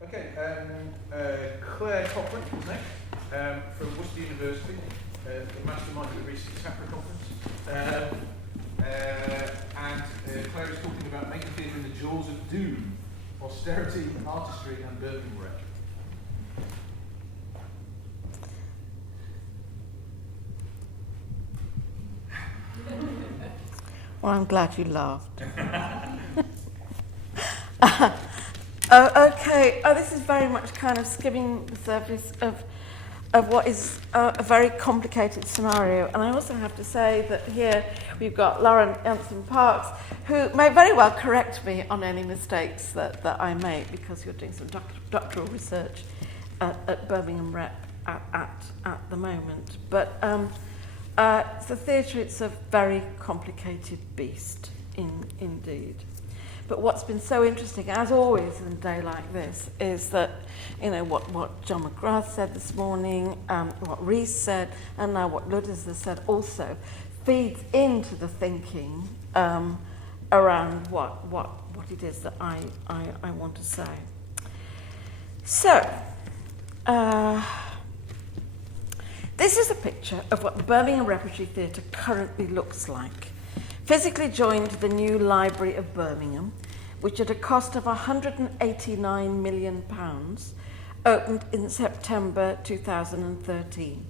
Okay, Claire Cochrane is next, from Worcester University, the mastermind of the recent SAPRA conference. Claire is talking about making theatre in the jaws of doom, austerity, artistry, and Birmingham Rep. Well, I'm glad you laughed. Okay. This is very much kind of skimming the surface of what is a very complicated scenario. And I also have to say that here we've got Lauren Jansen-Parks, who may very well correct me on any mistakes that I make, because you're doing some doctoral research at Birmingham Rep at the moment. But the theatre, it's a very complicated beast indeed. But what's been so interesting, as always in a day like this, is that, you know, what John McGrath said this morning, what Rees said, and now what Luders has said also, feeds into the thinking around what it is that I want to say. So, this is a picture of what the Birmingham Repertory Theatre currently looks like. Physically joined to the new Library of Birmingham, which at a cost of £189 million, opened in September 2013,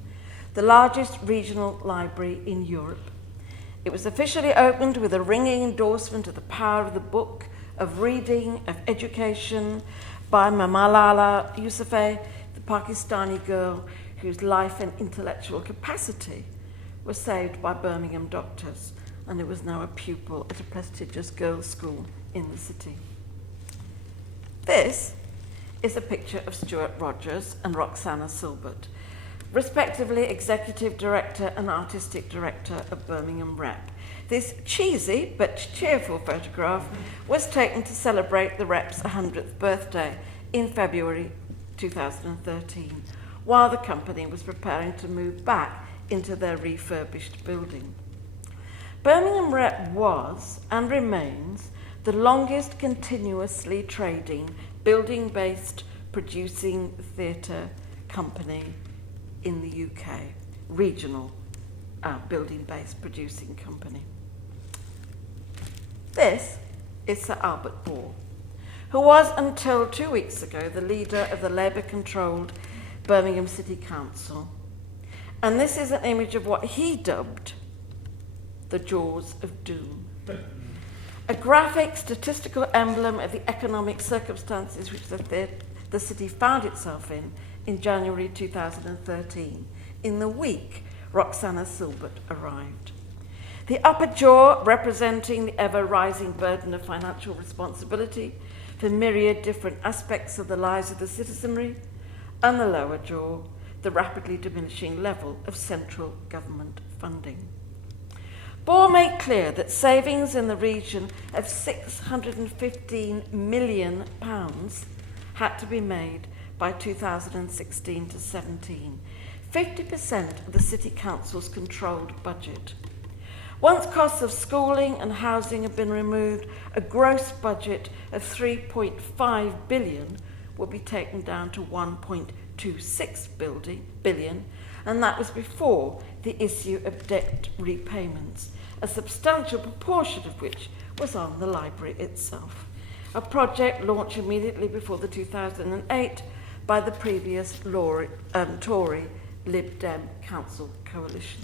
the largest regional library in Europe. It was officially opened with a ringing endorsement of the power of the book, of reading, of education, by Malala Yousafzai, the Pakistani girl whose life and intellectual capacity were saved by Birmingham doctors, and who was now a pupil at a prestigious girls' school in the city. This is a picture of Stuart Rogers and Roxana Silbert, respectively Executive Director and Artistic Director of Birmingham Rep. This cheesy but cheerful photograph was taken to celebrate the Rep's 100th birthday in February 2013, while the company was preparing to move back into their refurbished building. Birmingham Rep was, and remains, the longest continuously trading, building-based producing theatre company in the UK, regional building-based producing company. This is Sir Albert Ball, who was until 2 weeks ago the leader of the Labour-controlled Birmingham City Council. And this is an image of what he dubbed the jaws of doom. A graphic statistical emblem of the economic circumstances which the city found itself in January 2013, in the week Roxana Silbert arrived. The upper jaw representing the ever-rising burden of financial responsibility for myriad different aspects of the lives of the citizenry, and the lower jaw, the rapidly diminishing level of central government funding. Ball made clear that savings in the region of £615 million had to be made by 2016 to 17, 50% of the City Council's controlled budget. Once costs of schooling and housing have been removed, a gross budget of £3.5 billion will be taken down to £1.26 billion, and that was before the issue of debt repayments, a substantial proportion of which was on the library itself, a project launched immediately before the 2008 by the previous Tory Lib Dem Council coalition.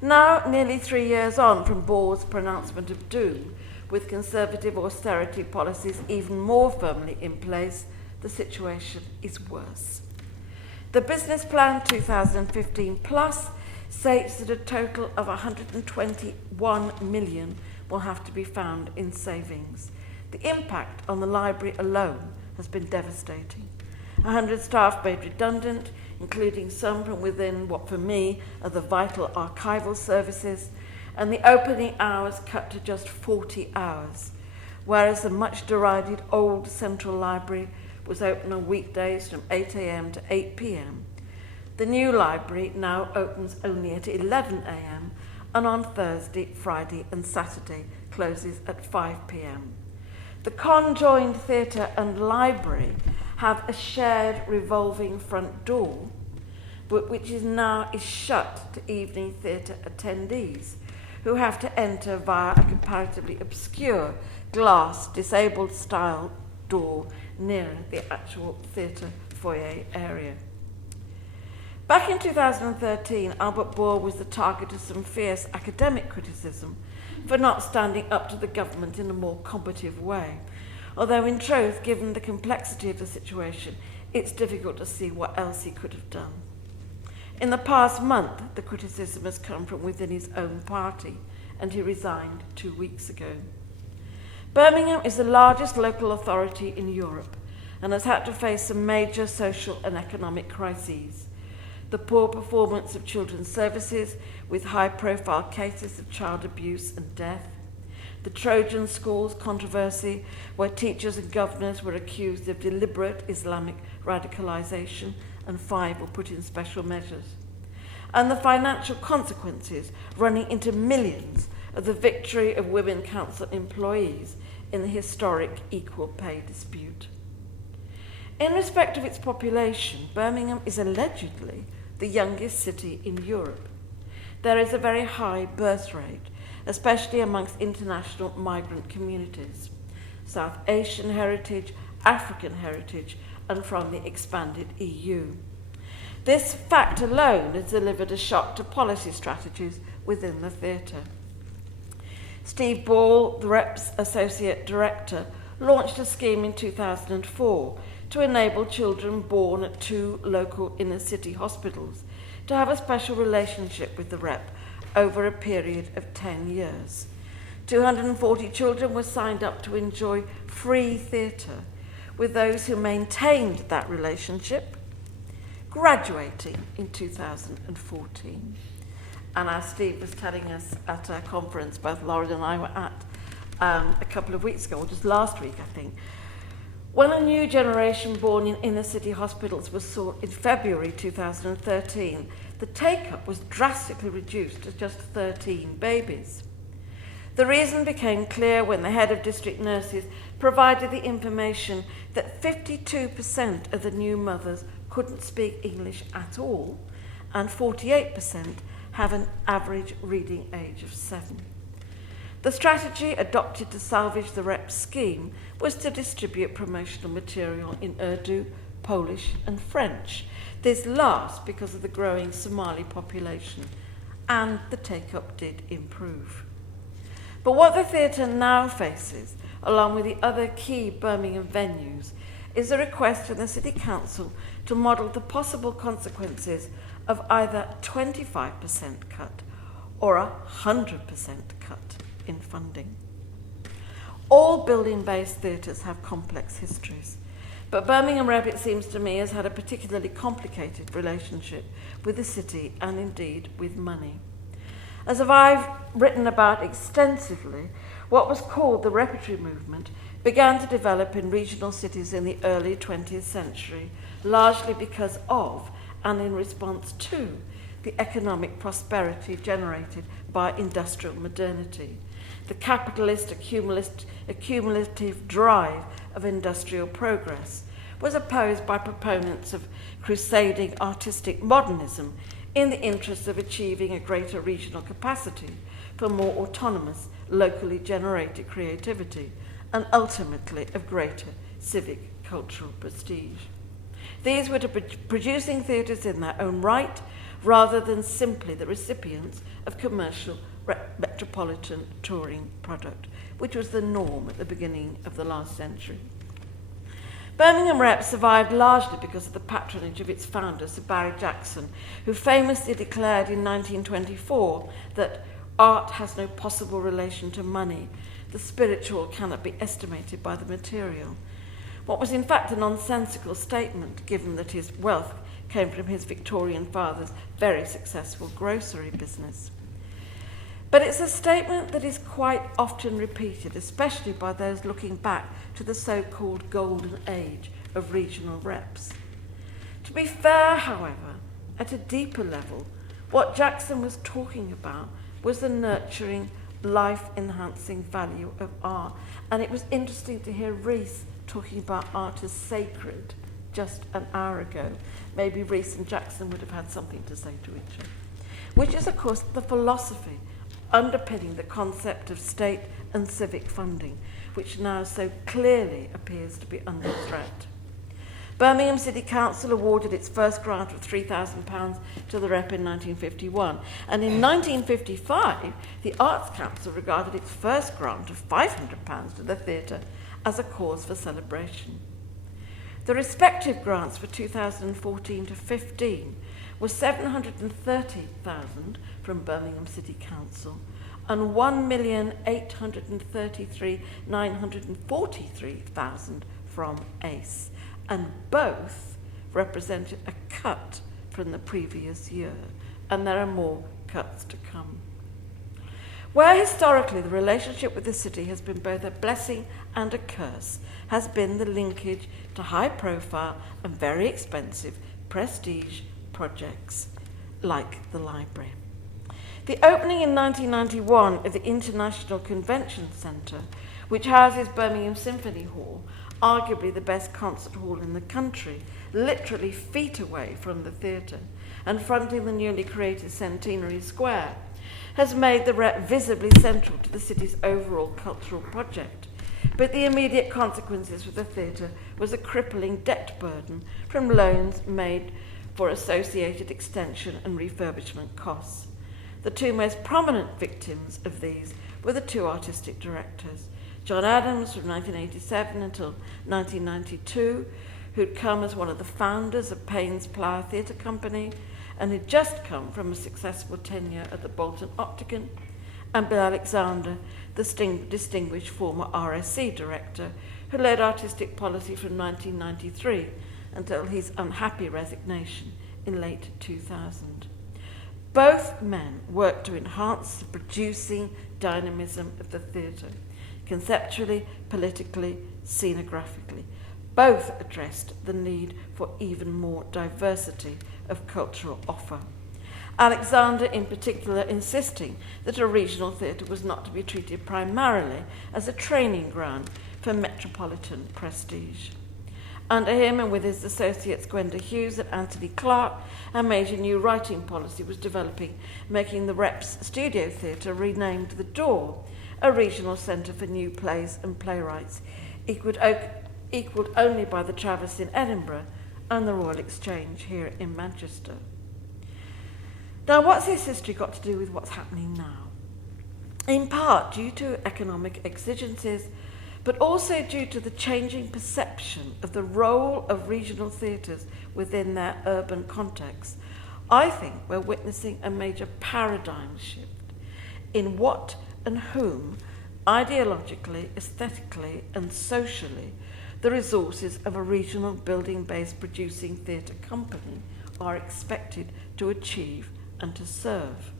Now, nearly 3 years on from Ball's pronouncement of doom, with Conservative austerity policies even more firmly in place, the situation is worse. The Business Plan 2015 Plus states that a total of 121 million will have to be found in savings. The impact on the library alone has been devastating. 100 staff made redundant, including some from within what for me are the vital archival services, and the opening hours cut to just 40 hours, whereas the much derided old Central Library was open on weekdays from 8 a.m. to 8 p.m. The new library now opens only at 11 a.m. and on Thursday, Friday and Saturday closes at 5 p.m. The conjoined theatre and library have a shared revolving front door, but which is now shut to evening theatre attendees, who have to enter via a comparatively obscure glass disabled style door near the actual theatre foyer area. Back in 2013, Albert Bohr was the target of some fierce academic criticism for not standing up to the government in a more combative way. Although in truth, given the complexity of the situation, it's difficult to see what else he could have done. In the past month, the criticism has come from within his own party, and he resigned 2 weeks ago. Birmingham is the largest local authority in Europe and has had to face some major social and economic crises. The poor performance of children's services with high-profile cases of child abuse and death, the Trojan schools controversy where teachers and governors were accused of deliberate Islamic radicalisation and 5 were put in special measures, and the financial consequences running into millions of the victory of women council employees in the historic equal pay dispute. In respect of its population, Birmingham is allegedly the youngest city in Europe. There is a very high birth rate, especially amongst international migrant communities, South Asian heritage, African heritage, and from the expanded EU. This fact alone has delivered a shock to policy strategies within the theatre. Steve Ball, the Rep's Associate Director, launched a scheme in 2004 to enable children born at 2 local inner-city hospitals to have a special relationship with the Rep over a period of 10 years. 240 children were signed up to enjoy free theatre, with those who maintained that relationship graduating in 2014. And as Steve was telling us at a conference both Lauren and I were at a couple of weeks ago, or just last week I think, when a new generation born in inner city hospitals was sought in February 2013, the take-up was drastically reduced to just 13 babies. The reason became clear when the head of district nurses provided the information that 52% of the new mothers couldn't speak English at all, and 48% have an average reading age of 7. The strategy adopted to salvage the Rep scheme was to distribute promotional material in Urdu, Polish and French, this last because of the growing Somali population, and the take-up did improve. But what the theatre now faces, along with the other key Birmingham venues, is a request from the City Council to model the possible consequences of either 25% cut or 100% cut in funding. All building-based theatres have complex histories, but Birmingham Rep, it seems to me, has had a particularly complicated relationship with the city and indeed with money. As I've written about extensively, what was called the repertory movement began to develop in regional cities in the early 20th century, largely because of and in response to the economic prosperity generated by industrial modernity. The capitalist accumulative drive of industrial progress was opposed by proponents of crusading artistic modernism in the interest of achieving a greater regional capacity for more autonomous, locally generated creativity, and ultimately of greater civic cultural prestige. These were to producing theatres in their own right, rather than simply the recipients of commercial metropolitan touring product, which was the norm at the beginning of the last century. Birmingham Rep survived largely because of the patronage of its founder, Sir Barry Jackson, who famously declared in 1924 that art has no possible relation to money. The spiritual cannot be estimated by the material. What was in fact a nonsensical statement, given that his wealth came from his Victorian father's very successful grocery business. But it's a statement that is quite often repeated, especially by those looking back to the so-called golden age of regional reps. To be fair, however, at a deeper level, what Jackson was talking about was the nurturing life-enhancing value of art. And it was interesting to hear Rhys talking about art as sacred just an hour ago. Maybe Rhys and Jackson would have had something to say to each other. Which is, of course, the philosophy underpinning the concept of state and civic funding, which now so clearly appears to be under threat. Birmingham City Council awarded its first grant of £3,000 to the Rep in 1951, and in 1955 the Arts Council regarded its first grant of £500 to the theatre as a cause for celebration. The respective grants for 2014 to 15 were £730,000 from Birmingham City Council and £1,833,943,000 from ACE, and both represented a cut from the previous year, and there are more cuts to come. Where historically the relationship with the city has been both a blessing and a curse has been the linkage to high-profile and very expensive prestige projects like the library. The opening in 1991 of the International Convention Centre, which houses Birmingham Symphony Hall, arguably the best concert hall in the country, literally feet away from the theatre, and fronting the newly created Centenary Square, has made the Rep visibly central to the city's overall cultural project. But the immediate consequences for the theatre was a crippling debt burden from loans made for associated extension and refurbishment costs. The two most prominent victims of these were the two artistic directors, John Adams from 1987 until 1992, who'd come as one of the founders of Payne's Plough Theatre Company and had just come from a successful tenure at the Bolton Octagon, and Bill Alexander, the distinguished former RSC director, who led artistic policy from 1993 until his unhappy resignation in late 2000. Both men worked to enhance the producing dynamism of the theatre, conceptually, politically, scenographically. Both addressed the need for even more diversity of cultural offer. Alexander in particular insisting that a regional theatre was not to be treated primarily as a training ground for metropolitan prestige. Under him and with his associates Gwenda Hughes and Anthony Clark, a major new writing policy was developing, making the Rep's studio theatre, renamed The Door, a regional centre for new plays and playwrights, equalled only by the Traverse in Edinburgh and the Royal Exchange here in Manchester. Now, what's this history got to do with what's happening now? In part due to economic exigencies, but also due to the changing perception of the role of regional theatres within their urban context, I think we're witnessing a major paradigm shift in what and whom, ideologically, aesthetically, and socially, the resources of a regional building-based producing theatre company are expected to achieve and to serve.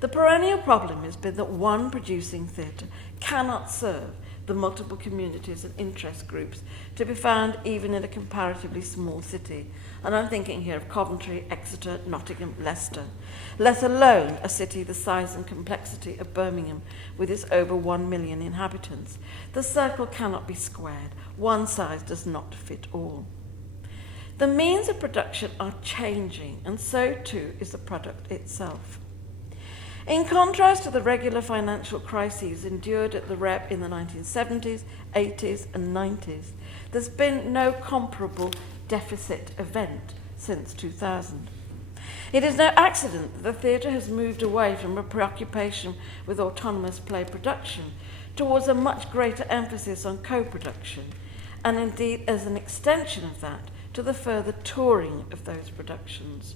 The perennial problem has been that one producing theatre cannot serve the multiple communities and interest groups to be found even in a comparatively small city. And I'm thinking here of Coventry, Exeter, Nottingham, Leicester, let alone a city the size and complexity of Birmingham with its over 1 million inhabitants. The circle cannot be squared. One size does not fit all. The means of production are changing, and so too is the product itself. In contrast to the regular financial crises endured at the Rep in the 1970s, 80s and 90s, there's been no comparable deficit event since 2000. It is no accident that the theatre has moved away from a preoccupation with autonomous play production towards a much greater emphasis on co-production, and indeed as an extension of that to the further touring of those productions.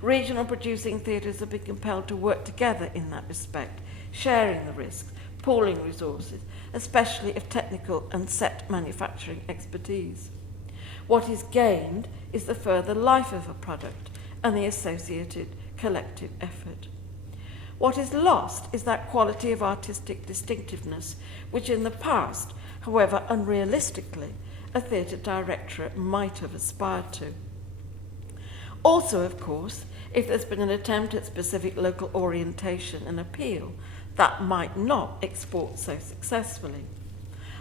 Regional producing theatres have been compelled to work together in that respect, sharing the risks, pooling resources, especially of technical and set manufacturing expertise. What is gained is the further life of a product and the associated collective effort. What is lost is that quality of artistic distinctiveness which in the past, however unrealistically, a theatre directorate might have aspired to. Also, of course, if there's been an attempt at specific local orientation and appeal, that might not export so successfully.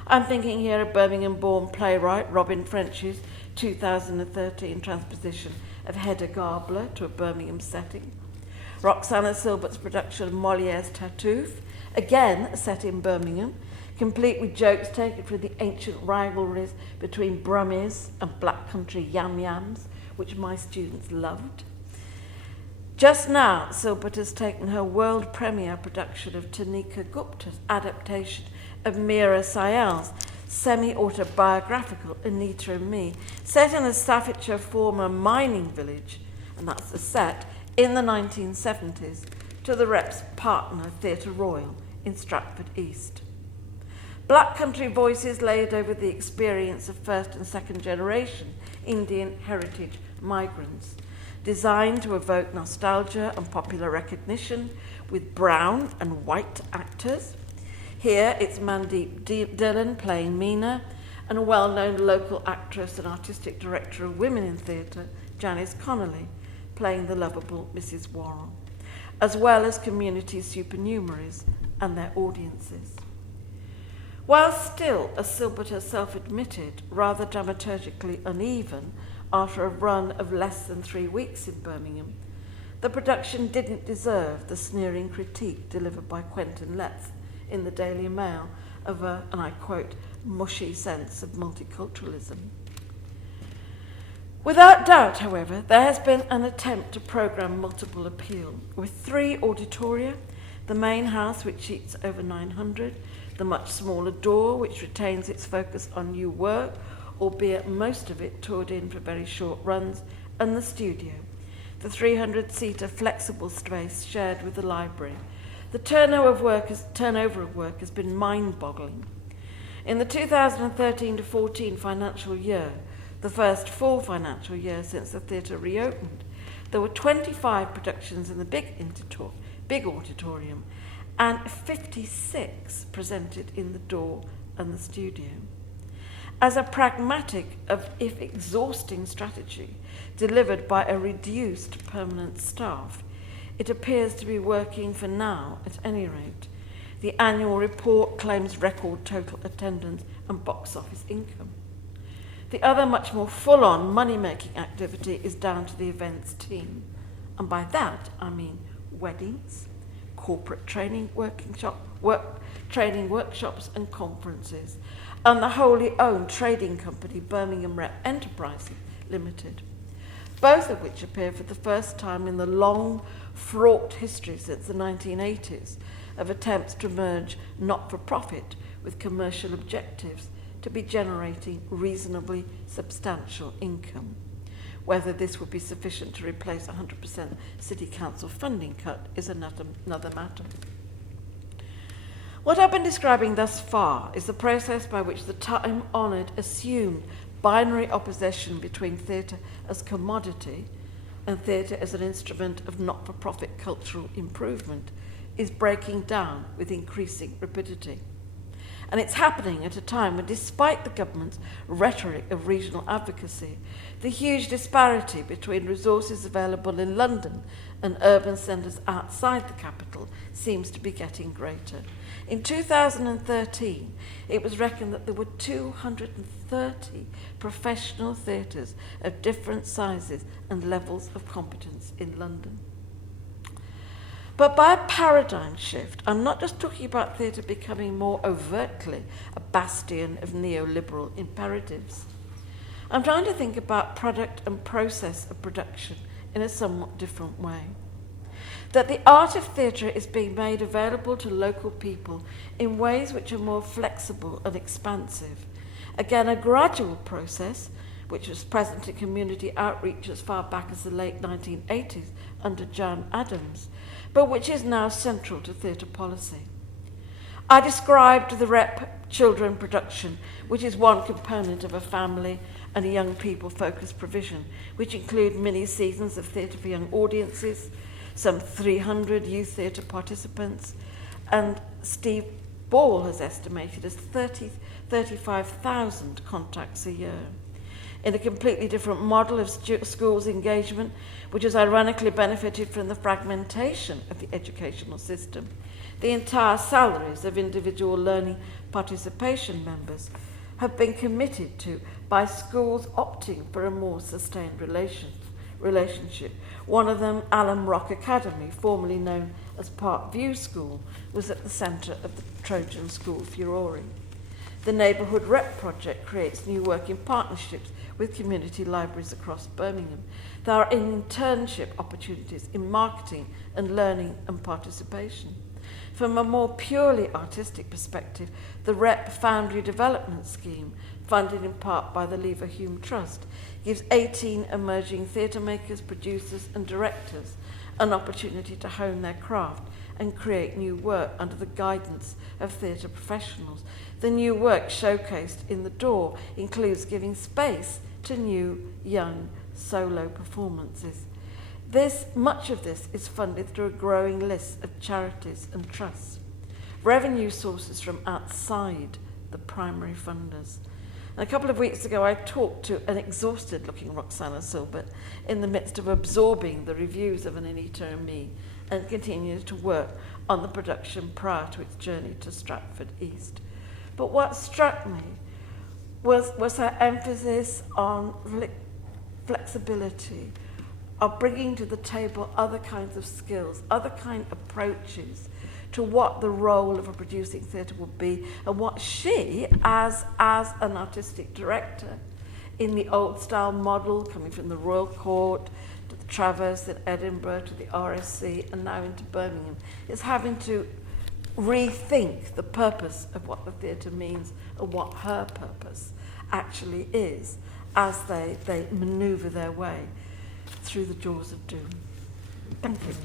I'm thinking here of Birmingham-born playwright Robin French's 2013 transposition of Hedda Gabler to a Birmingham setting, Roxana Silbert's production of Molière's Tartuffe, again set in Birmingham, complete with jokes taken from the ancient rivalries between Brummies and Black Country yam-yams, which my students loved. Just now, Silbert has taken her world premiere production of Tanika Gupta's adaptation of Meera Syal's semi-autobiographical Anita and Me, set in a Staffordshire former mining village, and that's the set, in the 1970s, to the Rep's partner Theatre Royal in Stratford East. Black country voices laid over the experience of first and second generation Indian heritage migrants, designed to evoke nostalgia and popular recognition with brown and white actors. Here it's Mandeep Dillon playing Meena, and a well-known local actress and artistic director of women in theatre, Janice Connolly, playing the lovable Mrs. Worrell, as well as community supernumeraries and their audiences. While still, as Silbert herself admitted, rather dramaturgically uneven after a run of less than 3 weeks in Birmingham, the production didn't deserve the sneering critique delivered by Quentin Letts in the Daily Mail of a, and I quote, mushy sense of multiculturalism. Without doubt, however, there has been an attempt to programme multiple appeal, with 3 auditoria, the main house, which seats over 900, the much smaller door, which retains its focus on new work, albeit most of it toured in for very short runs, and the studio, the 300-seater flexible space shared with the library. The turnover of work has been mind-boggling. In the 2013-14 financial year, the first full financial year since the theatre reopened, there were 25 productions in the big auditorium and 56 presented in the door and the studio. As a pragmatic, if exhausting strategy delivered by a reduced permanent staff, it appears to be working for now, at any rate. The annual report claims record total attendance and box office income. The other much more full-on money-making activity is down to the events team. And by that, I mean weddings, corporate training workshops and conferences, and the wholly owned trading company Birmingham Rep Enterprises Limited, both of which appear for the first time in the long, fraught history since the 1980s of attempts to merge not-for-profit with commercial objectives to be generating reasonably substantial income. Whether this would be sufficient to replace 100% City Council funding cut is another matter. What I've been describing thus far is the process by which the time-honoured assumed binary opposition between theatre as commodity and theatre as an instrument of not-for-profit cultural improvement is breaking down with increasing rapidity. And it's happening at a time when, despite the government's rhetoric of regional advocacy, the huge disparity between resources available in London and urban centres outside the capital seems to be getting greater. In 2013, it was reckoned that there were 230 professional theatres of different sizes and levels of competence in London. But by a paradigm shift, I'm not just talking about theatre becoming more overtly a bastion of neoliberal imperatives. I'm trying to think about product and process of production in a somewhat different way. That the art of theatre is being made available to local people in ways which are more flexible and expansive. Again, a gradual process, which was present in community outreach as far back as the late 1980s under John Adams, but which is now central to theatre policy. I described the Rep children production, which is one component of a family and a young people-focused provision, which include mini-seasons of theatre for young audiences, some 300 youth theatre participants, and Steve Ball has estimated as 35,000 contacts a year. In a completely different model of schools engagement, which has ironically benefited from the fragmentation of the educational system, the entire salaries of individual learning participation members have been committed to by schools opting for a more sustained relationship. One of them, Alum Rock Academy, formerly known as Park View School, was at the centre of the Trojan School furore. The Neighbourhood Rep project creates new working partnerships with community libraries across Birmingham. There are internship opportunities in marketing and learning and participation. From a more purely artistic perspective, the Rep Foundry Development Scheme, funded in part by the Lever Hume Trust, gives 18 emerging theatre makers, producers and directors an opportunity to hone their craft and create new work under the guidance of theatre professionals. The new work showcased in the door includes giving space to new, young, solo performances. Much of this is funded through a growing list of charities and trusts. Revenue sources from outside the primary funders. And a couple of weeks ago, I talked to an exhausted-looking Roxana Silbert in the midst of absorbing the reviews of An Anita and Me, and continued to work on the production prior to its journey to Stratford East. But what struck me was her emphasis on flexibility, of bringing to the table other kinds of skills, other kind of approaches to what the role of a producing theatre would be, and what she, as an artistic director, in the old style model, coming from the Royal Court, to the Travers in Edinburgh, to the RSC, and now into Birmingham, is having to rethink the purpose of what the theatre means and what her purpose actually is as they manoeuvre their way through the jaws of doom. Thank you.